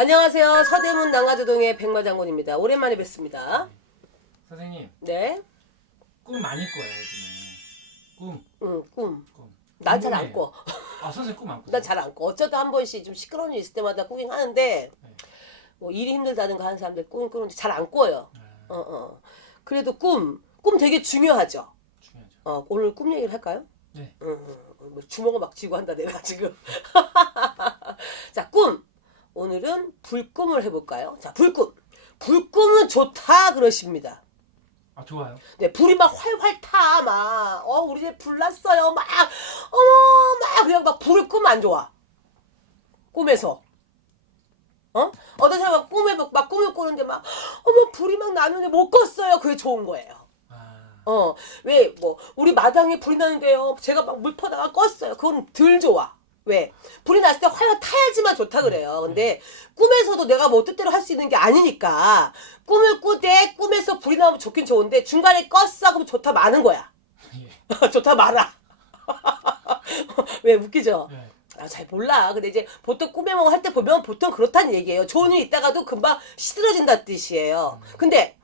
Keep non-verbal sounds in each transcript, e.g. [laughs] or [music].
안녕하세요. 서대문 남가주동의 백마장군입니다. 오랜만에 뵙습니다. 선생님 네. 꿈 많이 꿔요 요즘에 응, 꿈. 꿈. 난잘안 궁금해요. 꿔. 아 선생님 꿈 안 꿔요? 난 잘 안 꿔. 어쩌다 한 번씩 좀 시끄러운 일 있을 때마다 꾸긴 하는데, 네. 뭐 일이 힘들다든가 하는 사람들 꿈 꾸는데 잘 안 꿔요. 아, 어, 어. 그래도 꿈, 꿈 되게 중요하죠. 중요하죠. 어, 오늘 꿈 얘기를 할까요? 네. 응, 응. 뭐 주먹을 막 쥐고 한다, 내가 지금. [laughs] 자, 꿈. 오늘은 불꿈을 해볼까요? 자, 불꿈. 불꿈은 좋다, 그러십니다. 아 좋아요. 네, 불이 막 활활 타, 막. 어, 우리 집에 불 났어요. 막, 어머, 막, 그냥 막 불을 끄면 안 좋아. 꿈에서. 어? 어떤 사람은 꿈에 막, 막 꿈을 꾸는데 막, 어머, 불이 막 나는데 못 껐어요. 그게 좋은 거예요. 아 어, 왜, 뭐, 우리 마당에 불이 나는데요. 제가 막 물 퍼다가 껐어요. 그건 덜 좋아. 왜? 불이 났을 때 활활 타야지만 좋다 그래요. 근데 꿈에서도 내가 뭐 뜻대로 할 수 있는 게 아니니까 꿈을 꾸되 꿈에서 불이 나오면 좋긴 좋은데 중간에 껐어 그럼 좋다 많은 거야. 예. [laughs] 좋다 많아. [laughs] 왜 웃기죠? 네. 아, 잘 몰라. 근데 이제 보통 꿈에 뭐 할 때 보면 보통 그렇다는 얘기예요. 좋은 일 있다가도 금방 시들어진다 뜻이에요. 근데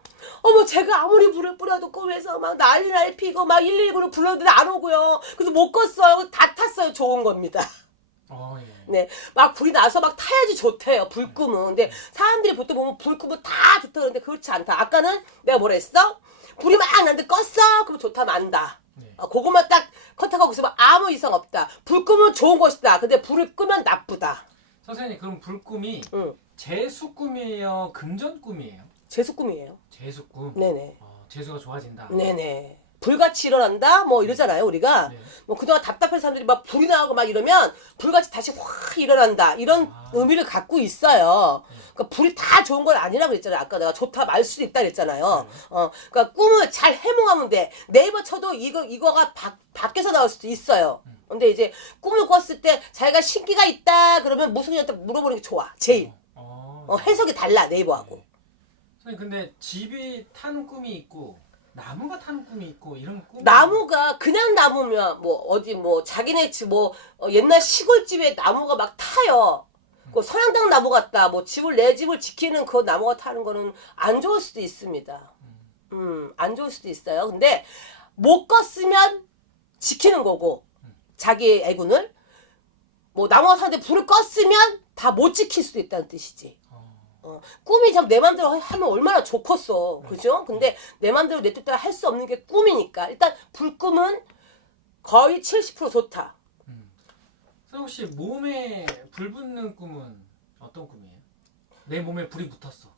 어머 제가 아무리 불을 뿌려도 꿈에서 막 난리 난리 피고 막 119를 불렀는데 안 오고요. 그래서 못 껐어요. 다 탔어요. 좋은 겁니다. 어 예. 네, 막 불이 나서 막 타야지 좋대요. 불꿈은. 근데 사람들이 보통 보면 불꿈은 다 좋다 그러는데 그렇지 않다. 아까는 내가 뭐라 했어? 불이 막 나는데 껐어? 그럼 좋다 만다. 네. 아, 그것만 딱 컨택하고 있으면 아무 이상 없다. 불 끄면 좋은 것이다. 근데 불을 끄면 나쁘다. 선생님 그럼 불꿈이 응. 재수 꿈이에요? 금전 꿈이에요? 재수 꿈이에요. 재수 꿈. 네네. 어, 재수가 좋아진다. 네네. 불같이 일어난다? 뭐 이러잖아요, 우리가. 네. 뭐 그동안 답답한 사람들이 막 불이 나고 막 이러면 불같이 다시 확 일어난다. 이런 아. 의미를 갖고 있어요. 그러니까 불이 다 좋은 건 아니라고 그랬잖아요. 아까 내가 좋다 말 수도 있다 그랬잖아요. 네. 어, 그러니까 꿈을 잘 해몽하면 돼. 네이버 쳐도 이거, 이거가 밖, 밖에서 나올 수도 있어요. 근데 이제 꿈을 꿨을 때 자기가 신기가 있다 그러면 무슨이한테 물어보는 게 좋아. 제일. 어. 어, 해석이 달라, 네이버하고. 선생님 근데 집이 타는 꿈이 있고 나무가 타는 꿈이 있고 이런 꿈. 나무가 그냥 나무면 뭐 어디 뭐 자기네 집뭐 어, 옛날 시골집에 나무가 막 타요. 그 서양당 나무 같다. 뭐 집을 내 집을 지키는 그 나무가 타는 거는 안 좋을 수도 있습니다. 음, 안 좋을 수도 있어요. 근데 못 껐으면 지키는 거고 자기 애군을 뭐 나무가 타는데 불을 껐으면 다 못 지킬 수도 있다는 뜻이지. 어. 어, 꿈이 참내 맘대로 하- 하면 얼마나 좋겠어. 그죠? 근데 내 맘대로 내 뜻대로 할 수 없는 게 꿈이니까. 일단 불꿈은 거의 70% 좋다. 음. 선생님 혹시 몸에 불 붙는 꿈은 어떤 꿈이에요? 내 몸에 불이 붙었어.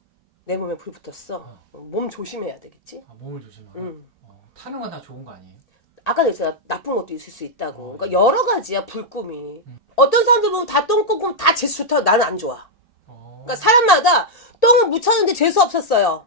내 몸에 불 붙었어. 어, 몸 조심해야 되겠지? 아, 몸을 조심하라. 음. 어, 타는 건 다 좋은 거 아니에요? 아까 그랬잖아. 나쁜 것도 있을 수 있다고. 어. 그러니까 여러 가지야, 불꿈이. 어떤 사람들 보면 다똥 ቁ고 다 재수 좋다고 나는 안 좋아. 어. 그러니까 사람마다 똥을 묻혔는데 재수 없었어요.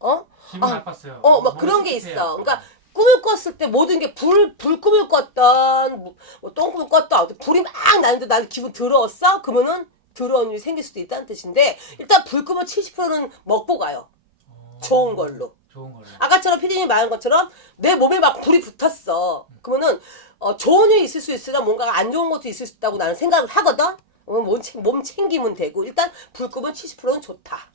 어? 기분 아, 나빴어요. 어, 막 그런 게. 있어. 그러니까 꿈을 꿨을 때 모든 게 불, 불 꿈을 꿨던, 뭐, 뭐 똥꿈을 꿨던, 불이 막 나는데 나는 기분 더러웠어? 그러면은 더러운 일이 생길 수도 있다는 뜻인데, 일단 불 꿈은 70%는 먹고 가요. 어, 좋은 걸로. 좋은 걸로. 아까처럼 피디님이 말한 것처럼 내 몸에 막 불이 붙었어. 그러면은, 어, 좋은 일이 있을 수 있으나 뭔가 안 좋은 것도 있을 수 있다고 나는 생각을 하거든? 어, 몸, 챙- 몸 챙기면 되고, 일단 불꿈은 70%는 좋다.